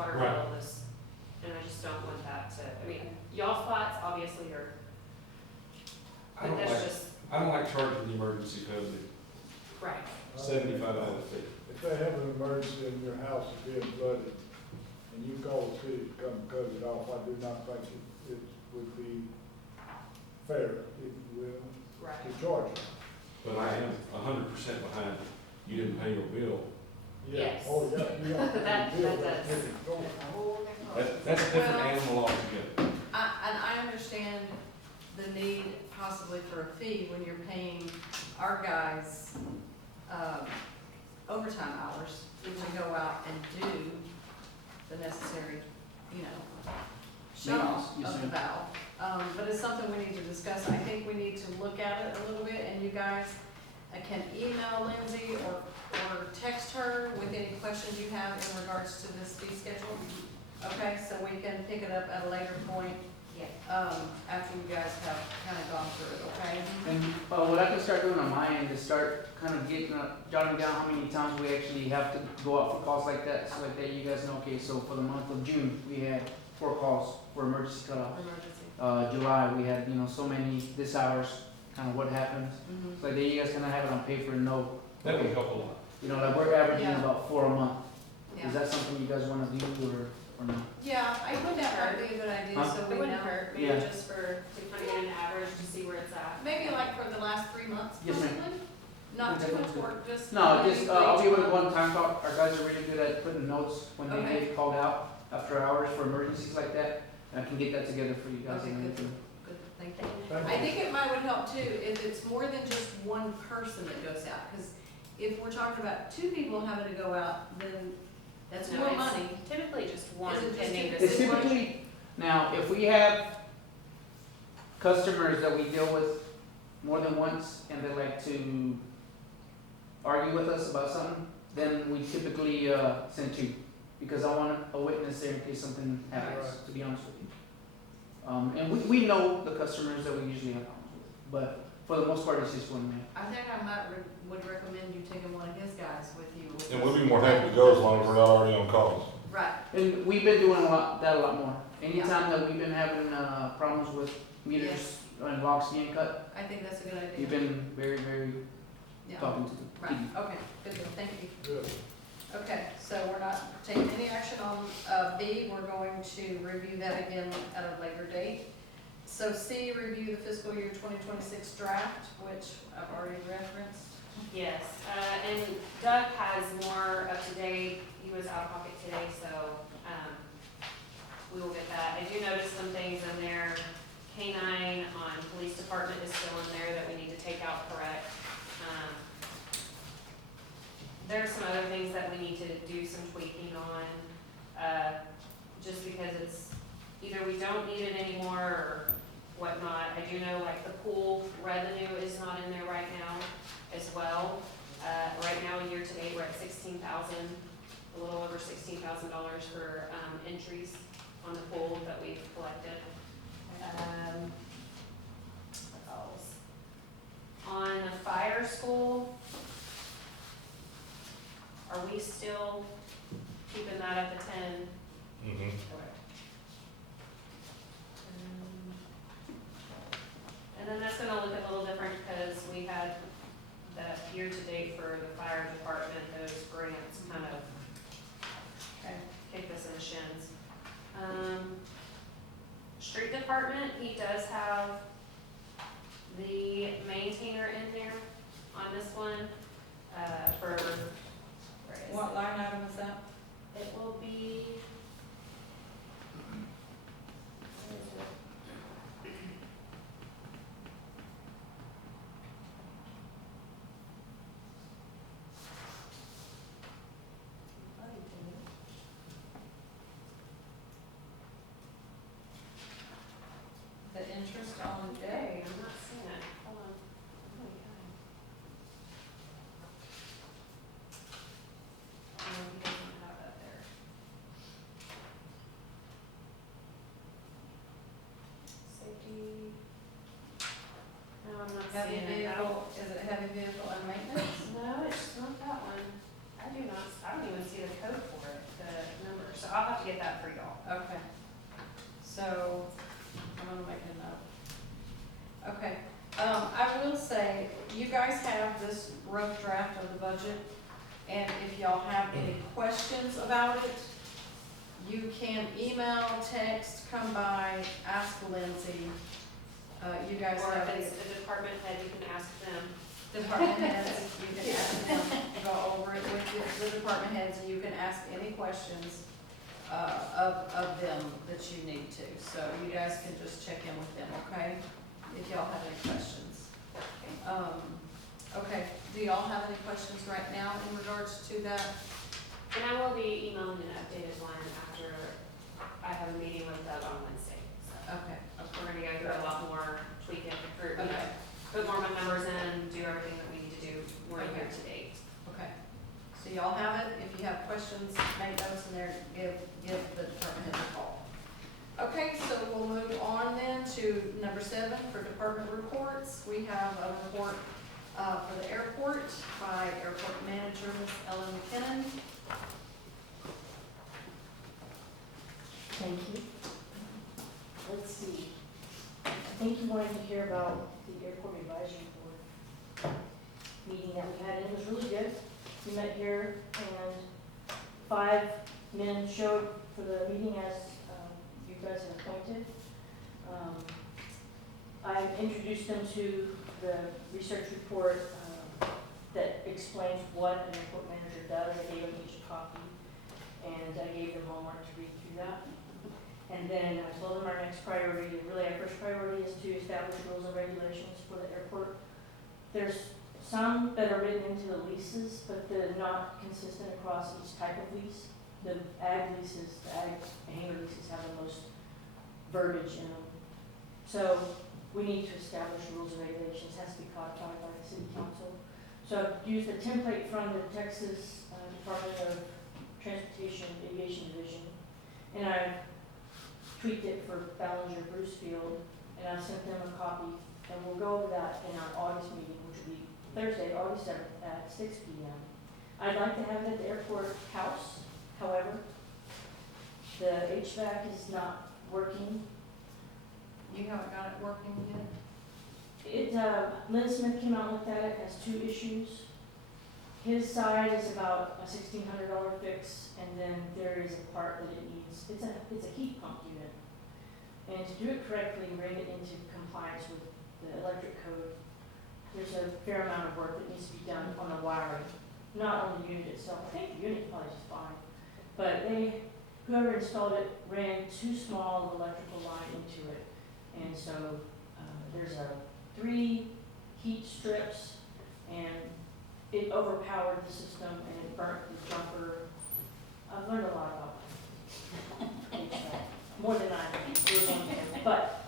water Right. bill, this, and I just don't want that to, I mean, y'all's thoughts obviously are, I but don't that's like, just, I don't like charging the emergency code right. $75 fee. If they have an emergency and your house is being flooded, and you call the city to come cut it off, I do not think it would be fair, if you will, Right. to charge them. But I am 100% behind you. You didn't pay your bill. Yes. Oh, yeah, yeah. That Bill, does. that's different story. That's a different Well- animal altogether. And I understand the need possibly for a fee when you're paying our guys, overtime hours to go out and do the necessary, you know, shut off Yes, of the ma'am. valve. But it's something we need to discuss. I think we need to look at it a little bit, and you guys can email Lindsay or text her with any questions you have in regards to this fee schedule. Okay, so we can pick it up at a later point, Yeah. after you guys have kind of gone through it, okay? And what I can start doing on my end is start kind of getting, jotting down how many times we actually have to go out for calls like that, so like that you guys know, okay, so for the month of June, we had 4 calls for emergency cutoff. Emergency. July, we had, so many this hours, kind of what happened. Mhm. So like that you guys kind of have it on paper and know, That would help a lot. like we're averaging Yeah. about 4 a month. Yeah. Is that something you guys want to do or not? Yeah, I think that might be a good idea, Huh? so It we wouldn't know. hurt, maybe Yeah. just for, to kind of get an average to see where it's at. Maybe like for the last 3 months, Yes, ma'am. possibly? Not too much work, just. No, maybe just, for I'll each be with month. one time call. Our guys are really good at putting notes when they Okay. get called out after hours for emergencies like that. And I can get that together for you guys. Okay, and good. everything. Good, thank you. Thank I you. think it might would help too, if it's more than just one person that goes out, because if we're talking about 2 people having to go out, then that's No, more it's money. Typically just one Is it just pending two? It's decision. typically, now, if we have customers that we deal with more than once and they like to argue with us about something, then we typically send 2, because I want a witness there in case something happens, Right. to be honest with you. And we know the customers that we usually have problems with, but for the most part, it's just one man. I think I would recommend you taking one of his guys with you. And we'd be more than happy to go as long as we're not already on calls. Right, And we've been doing that a lot more. Anytime that we've been having problems with meters and locks being cut, I think that's a good idea. you've been very, very Yeah. talking to them. Right, okay, good deal, thank you. Good. Okay, so we're not taking any action on B, we're going to review that again at a later date. So C, review the fiscal year 2026 draft, which I've already referenced. Yes, and Doug has more up to date, he was out of pocket today, so, we will get that. I do notice some things in there, K-9 on police department is still in there that we need to take out correct. There's some other things that we need to do some tweaking on, just because it's, either we don't need it anymore or whatnot. I do know like the pool revenue is not in there right now as well. Right now, year to date, we're at $16,000, a little over $16,000 for entries on the pool that we've collected. What else? On the fire school, are we still keeping that at the 10? Mm-hmm. And then that's gonna look a little different because we had that year-to-date for the fire department, those grants kind of kicked us in the shins. Street department, he does have the maintainer in there on this one, for, where is What it? line item is that? It will be. Where is it? The interest on debt? Okay, I'm not seeing it. Hold on. Oh my God. He doesn't have that there. Safety. No, I'm not Heavy seeing it. vehicle, is it heavy vehicle and maintenance? No, it's not that one. I don't even see the code for it, the numbers. So I'll have to get that for y'all. Okay. So, I'm gonna make a note. Okay, I will say, you guys have this rough draft of the budget, and if y'all have any questions about it, you can email, text, come by, ask Lindsay. You guys Or have if the it's a department head, you can ask them. department heads, you can ask them, go over it with the department heads, and you can ask any questions of them that you need to. So you guys can just check in with them, okay? If y'all have any questions. Okay, do y'all have any questions right now in regards to that? And I will be emailing an updated one after I have a meeting with Doug on Wednesday. So Okay, we're gonna go through a lot more, tweak it, you know, okay, put more numbers in, do everything that we need to do, we're in here to date. okay. So y'all have it, if you have questions, make those in there, give the department head a call. Okay, so we'll move on then to number 7 for department reports. We have a report for the airport by airport manager, Ms. Ellen McKinnon. Thank you. Let's see. I think you wanted to hear about the airport advisory board meeting that we had, and it was really good. We met here, and 5 men showed for the meeting as you guys have appointed. I introduced them to the research report that explains what an airport manager does. I gave them each a copy, and I gave them homework to read through that. And then I told them our next priority, really our first priority, is to establish rules and regulations for the airport. There's some that are written into the leases, but they're not consistent across each type of lease. The ag leases, the ag hangar leases have the most verbiage in them. So we need to establish rules and regulations, has to be codified by the city council. So I've used a template from the Texas Department of Transportation Aviation Division, and I've tweaked it for Ballinger Brucefield, and I've sent them a copy, and we'll go over that in our August meeting, which will be Thursday, August 7th at 6 p.m. I'd like to have it at the airport house, however, the HVAC is not working. You haven't got it working yet? Lynn Smith came out and looked at it, has 2 issues. His side is about a $1,600 fix, and then there is a part that it needs, it's a heat pump unit. And to do it correctly and bring it into compliance with the electric code, there's a fair amount of work that needs to be done on the wiring, not on the unit itself. I think the unit's probably just fine, but whoever installed it ran too small of electrical line into it. And so, there's 3 heat strips, and it overpowered the system and it burnt the jumper. I've learned a lot about HVAC, more than I really want to. But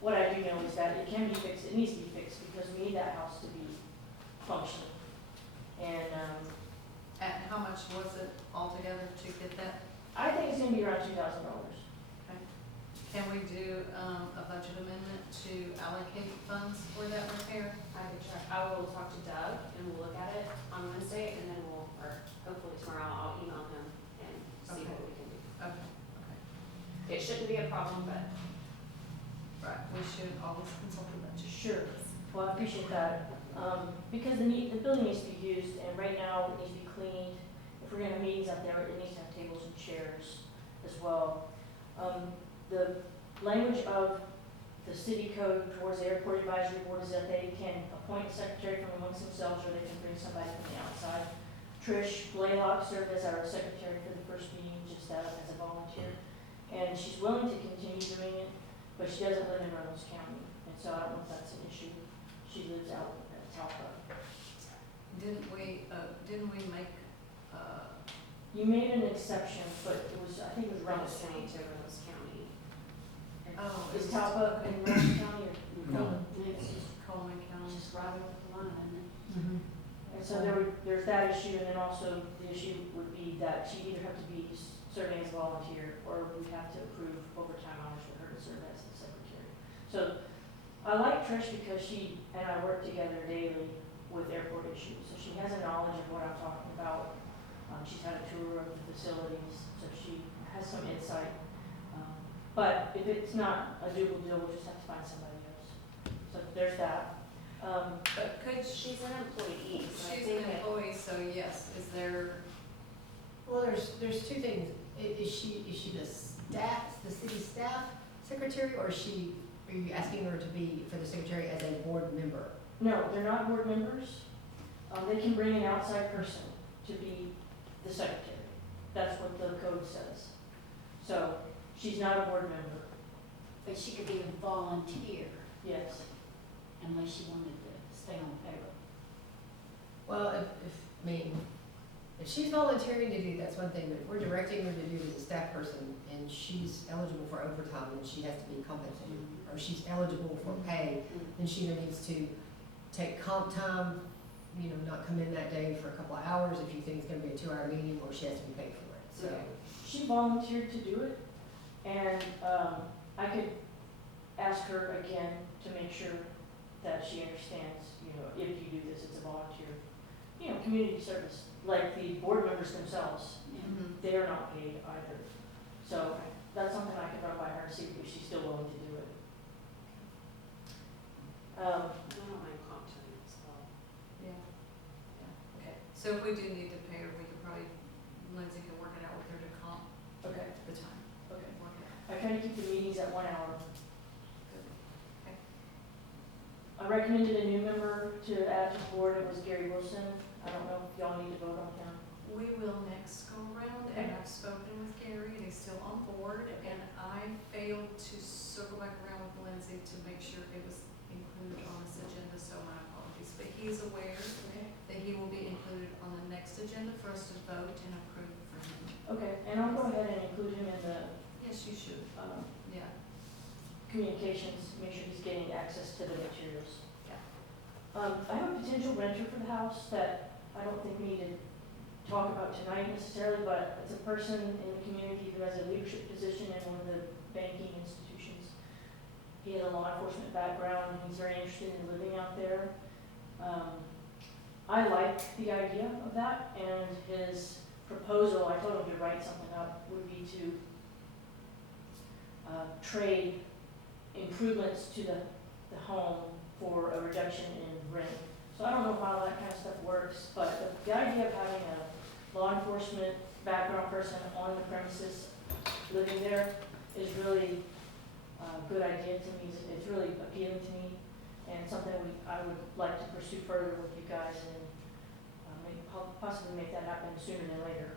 what I do know is that it can be fixed, it needs to be fixed, because we need that house to be functioning. And And how much was it altogether to get that? I think it's gonna be around $2,000. Can we do a budget amendment to allocate funds for that repair? I will talk to Doug and we'll look at it on Wednesday and then or hopefully tomorrow, I'll email him and see what we can do. Okay, It shouldn't be a problem, but right, we should always consult the budget. Sure. Well, I appreciate that, because the building needs to be used, and right now it needs to be cleaned. If we're gonna have meetings out there, it needs to have tables and chairs as well. The language of the city code towards the airport advisory board is that they can appoint a secretary from amongst themselves, or they can bring somebody from the outside. Trish Blaylock served as our secretary for the first meeting, just as a volunteer, and she's willing to continue doing it, but she doesn't live in Reynolds County, and so I don't know if that's an issue. She lives out at Talpa. Didn't we make, You made an exception, but it was, I think it was Reynolds Reynolds County County. to Reynolds County. oh, Is Talpa in Reynolds County or? No. It's just, Coleman County? just right over the line, isn't it? And so there's that issue, and then also the issue would be that she'd either have to be serving as a volunteer, or we'd have to approve overtime hours for her to serve as the secretary. So I like Trish because she and I work together daily with airport issues, so she has a knowledge of what I'm talking about. She's had a tour of the facilities, so she has some insight. But if it's not a doable deal, we'll just have to find somebody else. So there's that. But could She's an employee, so I she's think an that, employee, so yes, is there, Well, there's two things. Is she the staff, the city staff secretary, or are you asking her to be for the secretary as a board member? No, they're not board members. They can bring an outside person to be the secretary. That's what the code says. So she's not a board member, But she could even volunteer yes. unless she wanted to stay on payroll. Well, if she's volunteering to do, that's one thing, but if we're directing her to do as a staff person and she's eligible for overtime, then she has to be compensated, or she's eligible for pay, then she either needs to take comp time, not come in that day for a couple of hours if you think it's gonna be a 2-hour meeting, or she has to be paid for it, so. Okay. She volunteered to do it, and I could ask her again to make sure that she understands, if you do this, it's a volunteer, community service, like the board members themselves, they're not paid either. So that's something I could run by her and see if she's still willing to do it. I don't mind comp time as well. yeah, Okay, so if we do need to pay her, we could probably, Lindsay can work it out with her to comp okay, the time, okay. work it out. I try to keep the meetings at 1 hour. Okay. I recommended a new member to add to the board, it was Gary Wilson. I don't know if y'all need to vote on him. We will next go around, and I've spoken with Gary, and he's still on board, and I failed to circle back around with Lindsay to make sure it was included on this agenda, so my apologies. But he's aware Okay. that he will be included on the next agenda for us to vote and approve for him. Okay, and I'll go ahead and include him in the Yes, you should, yeah. communications, make sure he's getting access to the materials. Yeah. I have a potential renter for the house that I don't think we need to talk about tonight necessarily, but it's a person in the community who has a leadership position in one of the banking institutions. He has a law enforcement background, and he's very interested in living out there. I like the idea of that, and his proposal, I told him to write something up, would be to trade improvements to the home for a reduction in rent. So I don't know how that kind of stuff works, but the idea of having a law enforcement background person on the premises living there is really a good idea to me. It's really appealing to me, and something I would like to pursue further with you guys and possibly make that happen sooner than later.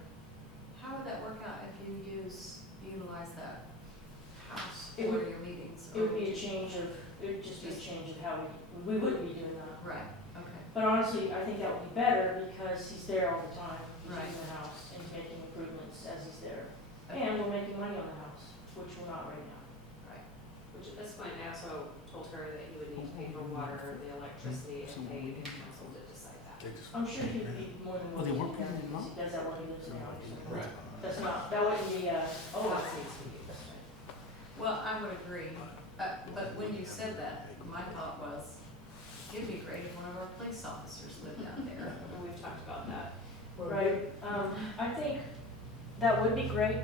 How would that work out if you utilize that house It for would- your meetings? It would be a change of, it would just be a change of how we wouldn't be doing that. Right, okay. But honestly, I think that would be better because he's there all the time. He's Right. in the house and he's making improvements as he's there. And we're making money on the house, which we're not right now. Which, that's fine, I also told her that you would need to pay for water, the electricity, and pay the council to decide that. I'm sure he'd be more than Oh, willing they to weren't do that paying because he does that while he lives in the house. Right. That's not, that wouldn't be, Oh, oh, it needs to be used. Well, I would agree, but when you said that, my thought was, it'd be great if one of our police officers lived out there. And we've talked about that. right. I think that would be great.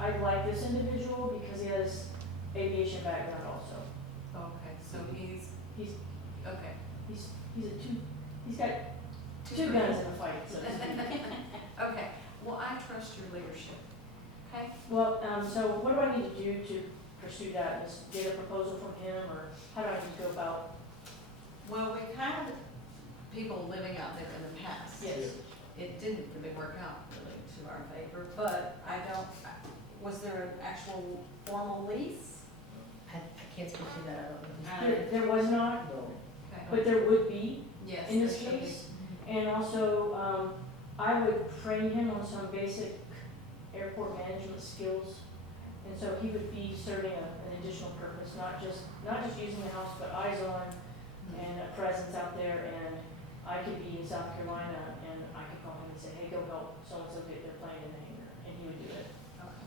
I like this individual because he has aviation background also. Okay, so he's, He's, okay. he's got two guns in a fight, so to speak. Okay, well, I trust your leadership, okay? Well, so what do I need to do to pursue that? Just get a proposal from him, or how do I need to go about? Well, we've had people living out there in the past. Yes. It didn't really work out really to our favor, but was there an actual formal lease? I can't speak to that, I don't know. There was not, No, Okay. but there would be Yes. in this there should be. case. And also, I would train him on some basic airport management skills. And so he would be serving an additional purpose, not just using the house, but eyes on and a presence out there. And I could be in South Carolina and I could call him and say, hey, go help so-and-so get their plane in the hangar, and he would do it. Okay.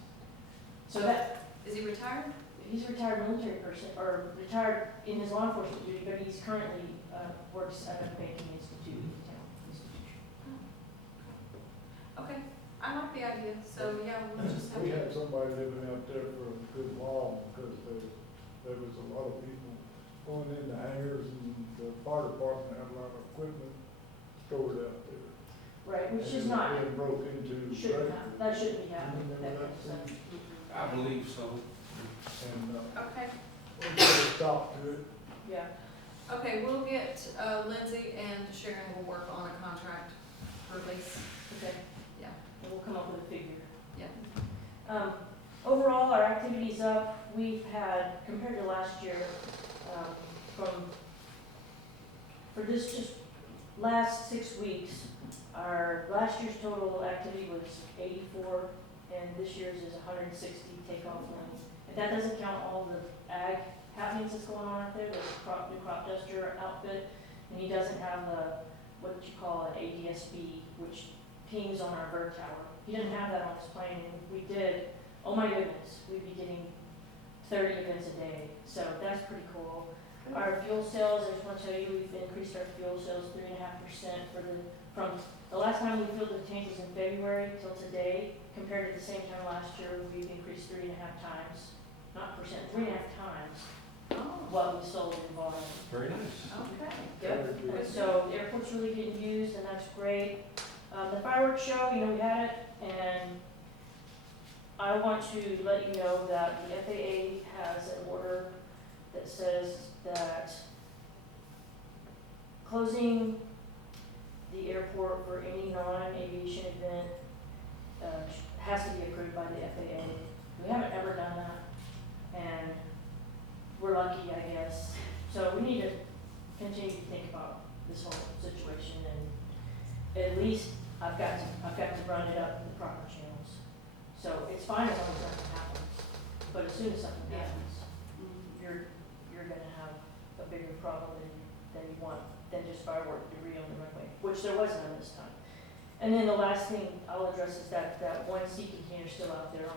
So that, Is he retired? he's a retired military person, or retired in his law enforcement duty, but he's currently, works at a banking institute in town. Okay, I like the idea, so, yeah, we'll just have We to. had somebody living out there for a good while because there was a lot of people going in the hangars and the fire department had a lot of equipment stored out there. Right, which And is it was not, being broke into. shouldn't happen, that shouldn't be happening, Remember that that kind of stuff. I believe so. And, Okay, we'll put a stop to it. Yeah, okay, we'll get, Lindsay and Sharon will work on a contract for lease, okay. yeah, And we'll come up with a figure. yeah. Overall, our activity's up. We've had, compared to last year, for this just last 6 weeks, our last year's total activity was 84, and this year's is 160 takeoff lanes. And that doesn't count all the ag happenings that's going on out there, there's a new crop duster outfit, and he doesn't have what you call an ADSB, which pings on our bird tower. He didn't have that on his plane, and if we did, oh my goodness, we'd be getting 30 events a day, so that's pretty cool. Our fuel sales, I just want to tell you, we've increased our fuel sales 3.5% from the last time we filled the tank was in February till today. Compared to the same time last year, we've increased 3.5 times, not percent, 3.5 times Oh, what we sold in volume. Very nice. okay. Yep. Very good. So the airport's really getting used, and that's great. The fireworks show, we had it, and I want to let you know that the FAA has an order that says that closing the airport for any non-aviation event has to be approved by the FAA. We haven't ever done that, and we're lucky, I guess. So we need to continue to think about this whole situation, and at least I've got to run it up the proper channels. So it's fine as long as nothing happens, but as soon as something happens, you're gonna have a bigger problem than you want, than just firework debris on the runway, which there was none this time. And then the last thing I'll address is that one sea container still out there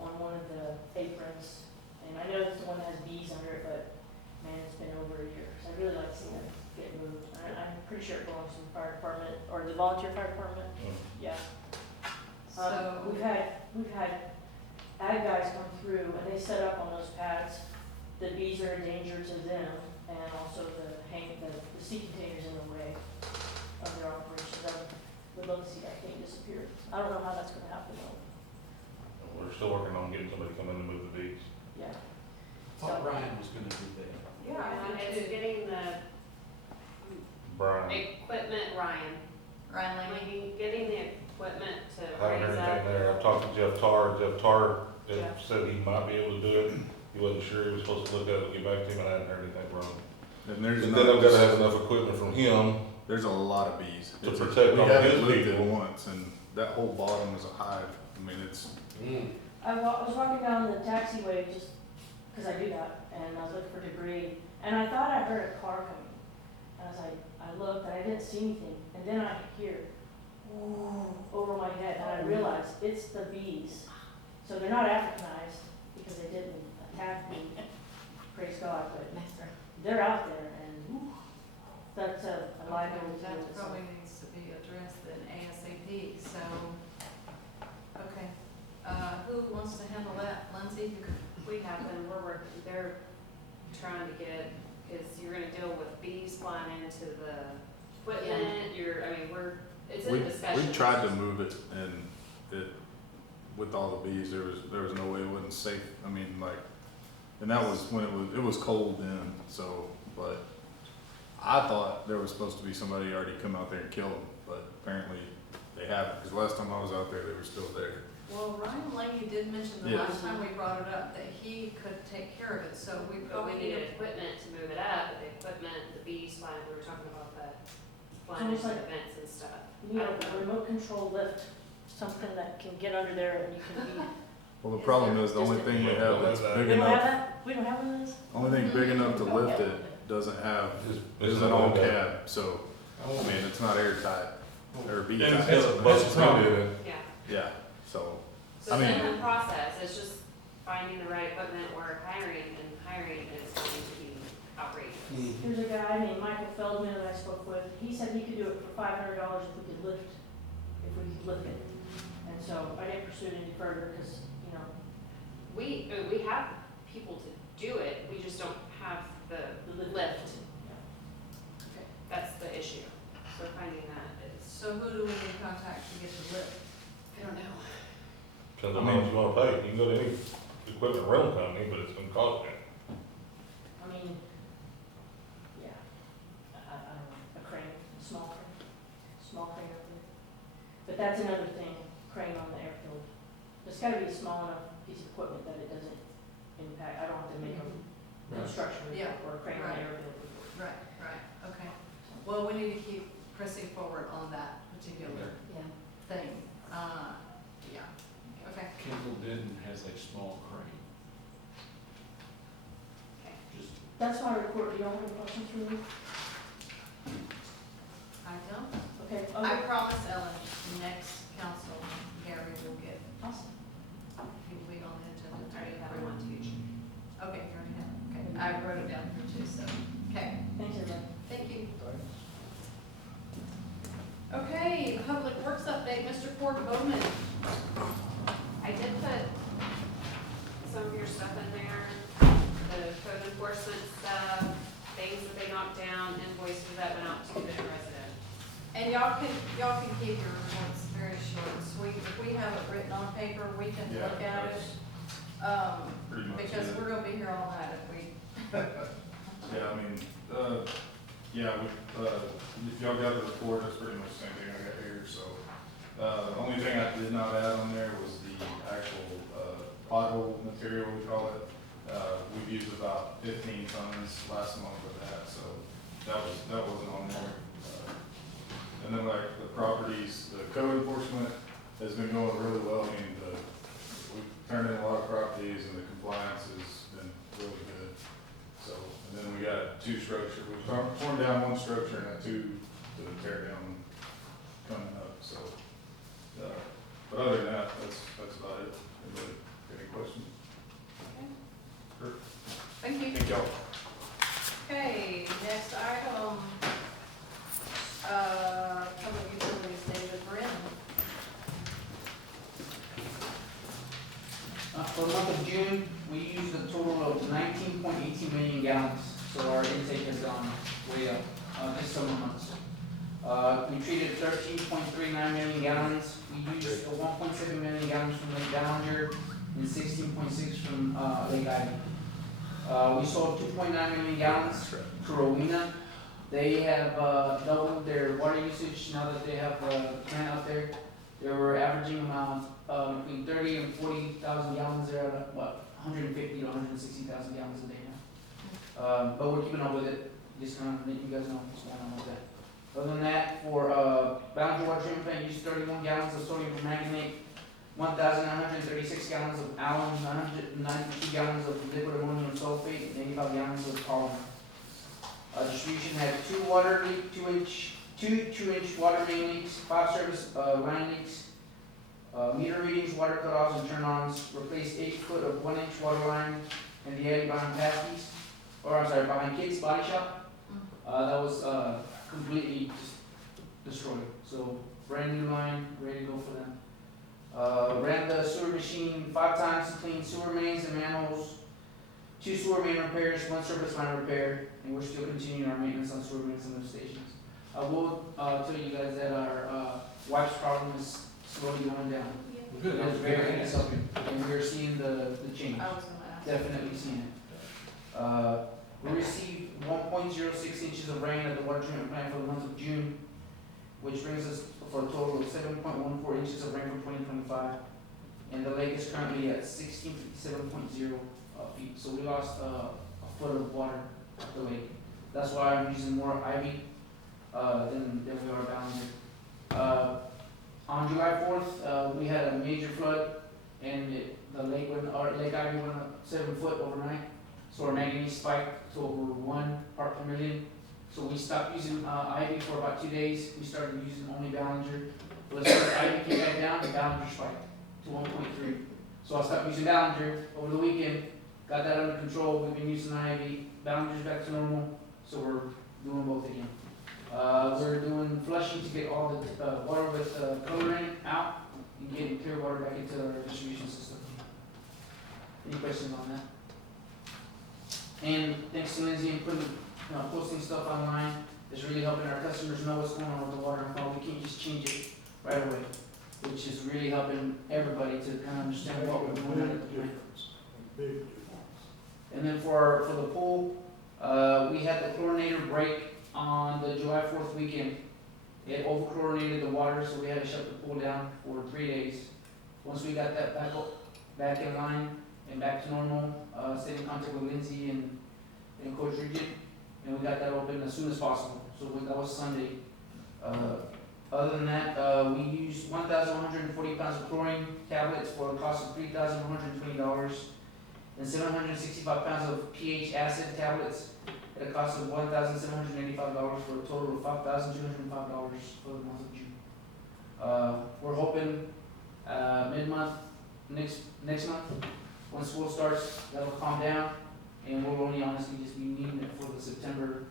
on one of the aprons. And I know it's the one that has bees under it, but man, it's been over a year, so I really like to see that get moved. I'm pretty sure it belongs to the fire department, or the volunteer fire department, yeah. So, We've had ag guys come through, and they set up on those pads. The bees are a danger to them, and also the sea containers in the way of their operations. I would love to see that thing disappear. I don't know how that's gonna happen though, We're still working on getting somebody to come in and move the bees. yeah. Thought Ryan was gonna do that. yeah, I think It's too. getting the Brian, equipment, Ryan, Ryan Langley. getting the equipment to I haven't heard raise anything up. there. I've talked to Jeff Tar. Jeff Tar Yeah. said he might be able to do it. He wasn't sure. He was supposed to look at it and get back to him, and I hadn't heard anything from him. And there's And then I've gotta have enough equipment from him. there's a lot of bees. To It's- protect we all haven't his looked at people. it once, and that whole bottom is a hive. I mean, it's I was walking down the taxiway just because I do that, and I was looking for debris, and I thought I heard a car coming. And I was like, I looked and I didn't see anything, and then I hear, ooh, over my head, and I realized it's the bees. So they're not Africanized because they didn't attack me, praise God, but they're out there, and that's a liability. to That it, so. probably needs to be addressed then ASAP, so, okay. Who wants to handle that? Lindsay? We have been, they're trying to get, because you're gonna deal with bees flying into the equipment, it's we in discussion. we tried to move it, and it with all the bees, there was no way it wasn't safe. I mean, like, and that was when it was cold then. So, but I thought there was supposed to be somebody already come out there and kill them, but apparently they haven't. Because last time I was out there, they were still there. Well, Ryan Langley did mention the Yes. last time we brought it up that he could take care of it, so we But we probably need need equipment to move it up, but the equipment, the bees flying, we were talking about that, flying almost into like- events and stuff. You need a remote control lift, something that can get under there and you can be. Well, the problem is the only thing we have that's big We don't have enough, that? We don't have one of those? only thing big enough to lift it doesn't have Is is an all cab. So I mean, it's not airtight or be And tight. it's a bus in it. Yeah, Yeah. So so I it's mean- in the process, it's just finding the right equipment or hiring, and hiring is going to be outrageous. There's a guy named Michael Feldman that I spoke with. He said he could do it for $500 if we could lift it. And so I didn't pursue it any further, because, you know, We have people to do it, we just don't have the lift. Okay. That's the issue. So finding that is, So who do we need to contact to get the lift? I don't know. Depends on how much you wanna pay. You can go to any equipment rental company, but it's gonna cost you. I mean, yeah, I don't know, a crane, small crane up there. But that's another thing, crane on the airfield. It's gotta be a small enough piece of equipment that it doesn't impact, I don't have to make a construction Yeah. report or a crane on the Right. airfield report. Right, okay. Well, we need to keep pressing forward on that particular Yeah. thing. Yeah, okay. Kendall Denton has a small crane. Okay. Just, That's my report, do y'all have any questions for me? I don't. Okay, I promise Ellen, the next council, Gary will get, awesome. he will be on the agenda. I already have one too. Okay, you already have, okay. I wrote it down here too, so, okay, Thanks, everybody. thank you. Thanks. Okay, Public Works update, Mr. Ford Bowman. I did put some of your stuff in there, the code enforcement stuff, things that they knocked down, invoices that went out to the resident. And y'all can keep your reports very short and sweet. If we have it written on paper, we can Yeah, look at it. that's pretty much Because it. we're gonna be here all night if we, Yeah, I mean, if y'all got the report, that's pretty much the same thing I got here, so. The only thing I did not add on there was the actual, pothole material, we call it. We've used about 15 tons last month of that, so that wasn't on there. And then like the properties, the code enforcement has been going really well. I mean, we've turned in a lot of properties and the compliance has been really good. So, and then we got two structures, we've torn down one structure and got two to tear down coming up, so. But other than that, that's about it. Anybody got any questions? Sure. thank you. Thank y'all. Okay, next item, Public Utilities, David Brin. For the month of June, we used a total of 19.18 million gallons, so our intake has gone way up, this summer months. We treated 13.39 million gallons, we used 1.7 million gallons from Lake Ballinger and 16.6 from, Lake Ivy. We sold 2.9 million gallons to Rowena. They have, doubled their water usage now that they have a plant out there. They were averaging around, between 30 and 40,000 gallons. They're at, 150 to 160,000 gallons a day now. But we're keeping up with it, just kind of let you guys know what's going on with that. Other than that, for, Ballinger Water Treatment Plant, used 31 gallons of sodium permanganate, 1,936 gallons of alum, 992 gallons of liquid ammonium sulfate, 85 gallons of polymer. Distribution had 2 water leak, 2-inch water main leaks, 5 service line leaks, meter readings, water cutoffs and turn-ons, replaced 8 foot of 1-inch water line in the alley behind Paskey's, behind Kids Body Shop. That was completely just destroyed. So brand new line, ready to go for them. Ran the sewer machine 5 times to clean sewer mains and manholes, 2 sewer main repairs, 1 surface line repair, and we're still continuing our maintenance on sewer mains and lift stations. I will tell you guys that our wipes problem is slowly going down. good. It's very helping, and we're seeing the change. I was gonna ask. Definitely seen it. We received 1.06 inches of rain at the water treatment plant for the month of June, which brings us for a total of 7.14 inches of rain for 2025. And the lake is currently at 1657.0 feet, so we lost a foot of water at the lake. That's why I'm using more Ivy than we are Ballinger. On July 4th, we had a major flood, and Lake Ivy went up 7 foot overnight. So our manganese spiked to over 1 part per million. So we stopped using Ivy for about 2 days. We started using only Ballinger. But as soon as Ivy came back down, the Ballinger spiked to 1.3. So I stopped using Ballinger over the weekend. Got that under control. We've been using Ivy. Ballinger's back to normal. So we're doing both again. We're doing flushing to get all the water with chlorine out and getting pure water back into our distribution system. Any questions on that? And thanks to Lindsay and putting, posting stuff online, it's really helping our customers know what's going on with the water and how we can't just change it right away, which is really helping everybody to kind of understand what we're doing at the Big plant. difference, a big difference. And then for the pool, we had the chlorinator break on the July 4th weekend. It over-chlorinated the water, so we had to shut the pool down for 3 days. Once we got that back in line and back to normal, stayed in contact with Lindsay and Coach Regent, and we got that open as soon as possible. So that was Sunday. Other than that, we used 1,140 pounds of chlorine tablets for a cost of $3,120, and 765 pounds of pH acid tablets at a cost of $1,785 for a total of $5,205 for the month of June. We're hoping mid-month, next month, when school starts, that'll calm down, and we'll only honestly just be needing it for the September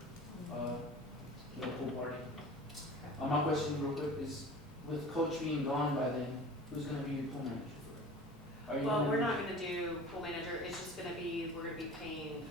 pool party. My question real quick is, with Coach being gone by then, who's gonna be your pool manager for it? Are you Well, gonna we're be- not gonna do pool manager, it's just gonna be, we're gonna be paying,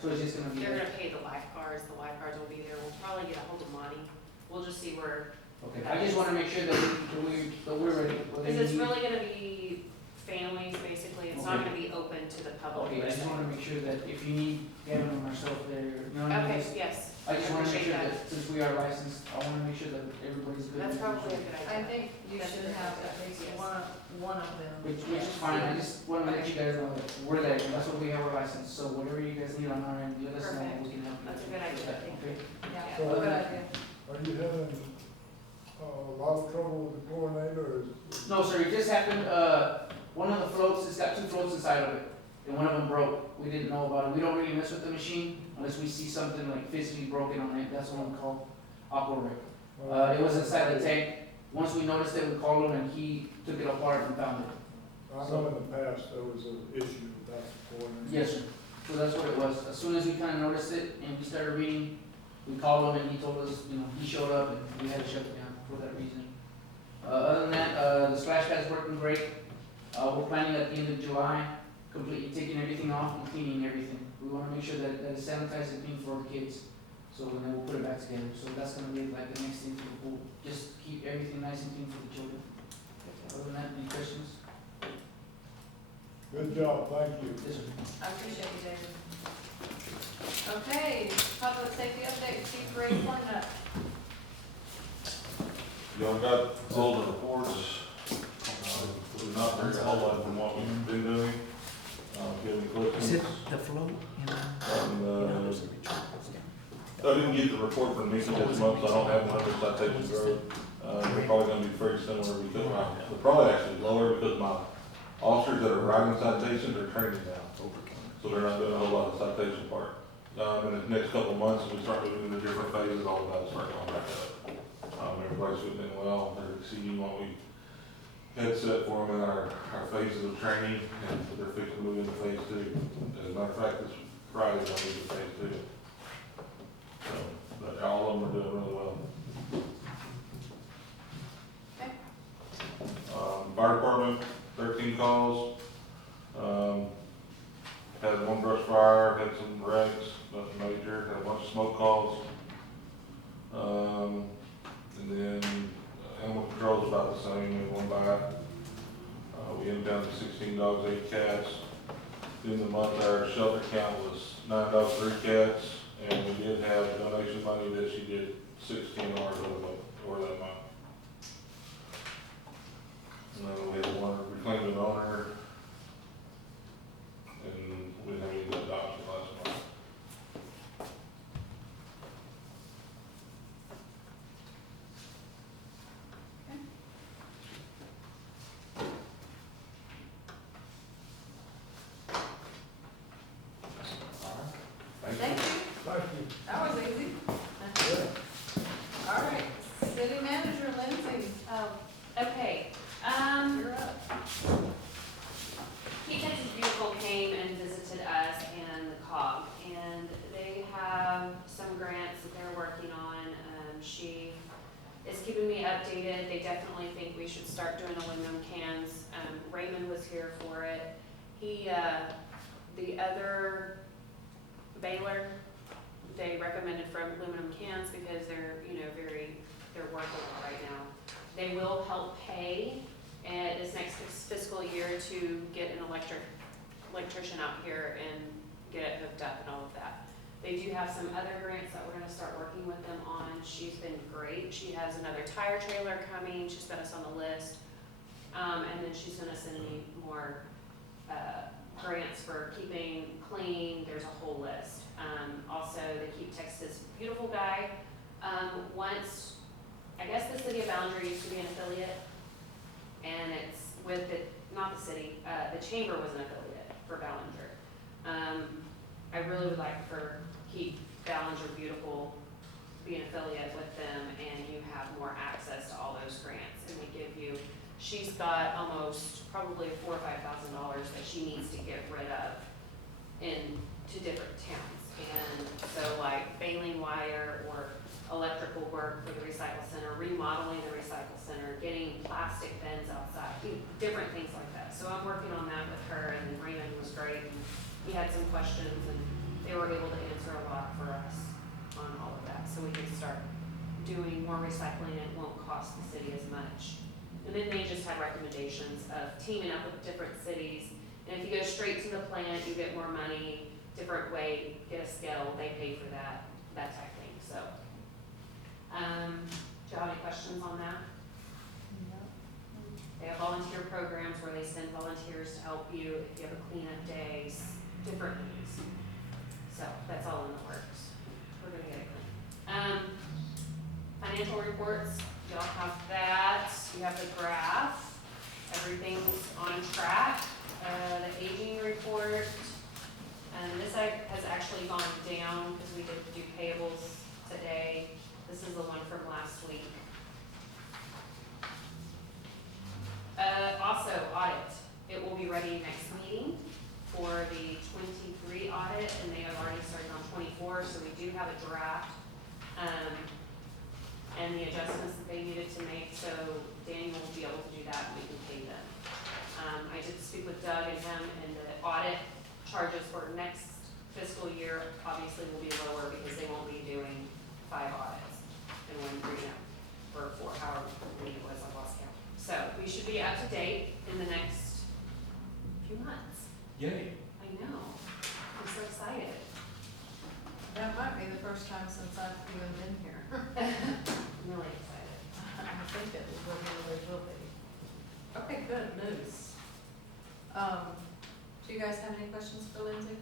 So it's just gonna be. they're gonna pay the lifeguards will be there, we'll probably get a hold of Monty, we'll just see where, Okay, I just wanna make sure that we're ready. because it's really gonna be families, basically, it's not Okay. gonna be open to the public. Okay, I just wanna make sure that if you need Gavin or myself there, you know what I mean? Okay, yes, I just wanna make appreciate sure that. that since we are licensed, I wanna make sure that everybody's good. That's with it. probably a good idea. I think you That's should a good have idea. at least Yes. one of them. Which is fine, I just wanna let you guys know that we're there, and that's what we have our license, so whatever you guys need on our end, let us know, Perfect. we can help you. That's a good idea. with that, Okay? Yeah, Yeah. good idea. Are you having a lot of trouble with the chlorinator, or is? No, sir, it just happened, one of the floats, it's got 2 floats inside of it, and one of them broke. We didn't know about it. We don't really mess with the machine unless we see something like physically broken on it. That's what we call aqua wreck. It was inside the tank. Once we noticed it, we called him and he took it apart and found it. I know in the past there was an issue about the chlorinator. Yes, sir. So that's what it was. As soon as we kind of noticed it and we started reading, we called him and he told us, he showed up and we had to shut it down for that reason. Other than that, the splash pad's working great. We're planning at the end of July, completely taking everything off and cleaning everything. We want to make sure that it's sanitized and clean for our kids. So then we'll put it back together. So that's going to be like the next thing for the pool. Just keep everything nice and clean for the children. Other than that, any questions? Good job, thank you. Yes, sir. I appreciate you, David. Okay, public safety update, Chief Ray Cornutt. Y'all got all the reports, not very a whole lot from what we've been doing. If you have any questions? the flow, I didn't get the report from Nikki this month, so I don't have another citation growth. They're probably gonna be very similar because they're probably actually lower because my officers that are writing citations are training now. So they're not doing a whole lot of citation part. In the next couple of months, we start moving into different phases, all of that start going back up. Everybody's doing well, they're exceeding what we had set for them in our phases of training, and so they're fixing to move into phase 2. As a matter of fact, this Friday, they'll move to phase 2. So, but all of them are doing really well. Okay. Fire department, 13 calls. Had one brush fire, had some wrecks, nothing major, had a bunch of smoke calls. And then animal control's about the same, we had one bite. We ended down to 16 dogs, 8 cats. In the month, our shelter count was 9 dogs, 3 cats, and we did have donation money that she did 16 hours over that month. And then we had one reclaimed an owner, and we didn't have any adoption last month. Thank you. Thank you. Thank you. That was easy. All right, city manager Lindsay, Okay, you're up. Key Texas Beautiful came and visited us and the COG, and they have some grants that they're working on. She is keeping me updated. They definitely think we should start doing aluminum cans. Raymond was here for it. He, the other Baylor, they recommended for aluminum cans because they're, you know, they're workable right now. They will help pay this next fiscal year to get an electrician out here and get it hooked up and all of that. They do have some other grants that we're gonna start working with them on. She's been great. She has another tire trailer coming. She's got us on the list. And then she's gonna send me more, grants for keeping clean. There's a whole list. Also, the Keep Texas Beautiful guy. Once, I guess the city of Ballinger used to be an affiliate, and it's with the, not the city, the chamber was an affiliate for Ballinger. I really would like for Keep Ballinger Beautiful be an affiliate with them, and you have more access to all those grants, and we give you, she's got almost probably $4,000 or $5,000 that she needs to get rid of to different towns. And so like baling wire or electrical work for the recycle center, remodeling the recycle center, getting plastic bins outside, different things like that. So I'm working on that with her, and then Raymond was great, and he had some questions, and they were able to answer a lot for us on all of that. So we can start doing more recycling, and it won't cost the city as much. And then they just have recommendations of teaming up with different cities. And if you go straight to the plant, you get more money, different way, get a scale, they pay for that type of thing. So, do you have any questions on that? They have volunteer programs where they send volunteers to help you if you have a cleanup day, different things. So that's all in the works. We're gonna get it clean. Financial reports, y'all have that. You have the graph. Everything's on track. The aging report, and this has actually gone down because we did do payables today. This is the one from last week. Also, audit. It will be ready next meeting for the 23 audit, and they have already started on 24, so we do have a draft. And the adjustments that they needed to make, so Daniel will be able to do that, and we can pay them. I did speak with Doug and him, and the audit charges for next fiscal year obviously will be lower because they won't be doing 5 audits in one year, or 4, however many it was, I lost count. So we should be up to date in the next few months. Yay. I know, I'm so excited. That might be the first time since I've even been here. I'm really excited. I think it will be. Okay, good news. Do you guys have any questions for Lindsay?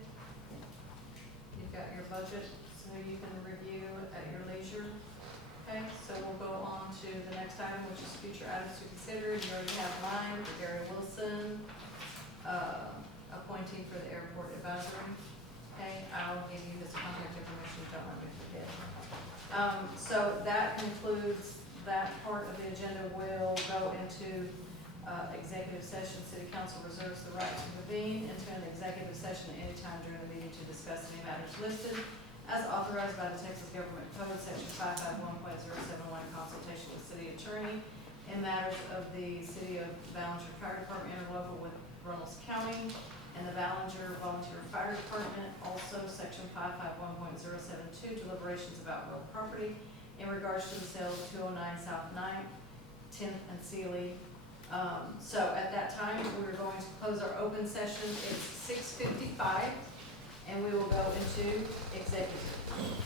You've got your budget, so you can review at your leisure. Okay, so we'll go on to the next item, which is future items to consider. You already have mine, for Gary Wilson, appointing for the airport advisory. Okay, I'll give you his contact information, don't let me forget. So that concludes that part of the agenda. We'll go into executive session. City Council reserves the right to convene into an executive session at any time during the meeting to discuss any matters listed as authorized by the Texas Government Code, section 551.071, consultation with city attorney in matters of the City of Ballinger Fire Department interlocal with Runnels County and the Ballinger Volunteer Fire Department, also section 551.072, deliberations about real property in regards to the sale of 209 South 9th, 10th and Sealy. So at that time, we're going to close our open session. It's 6:55, and we will go into executive.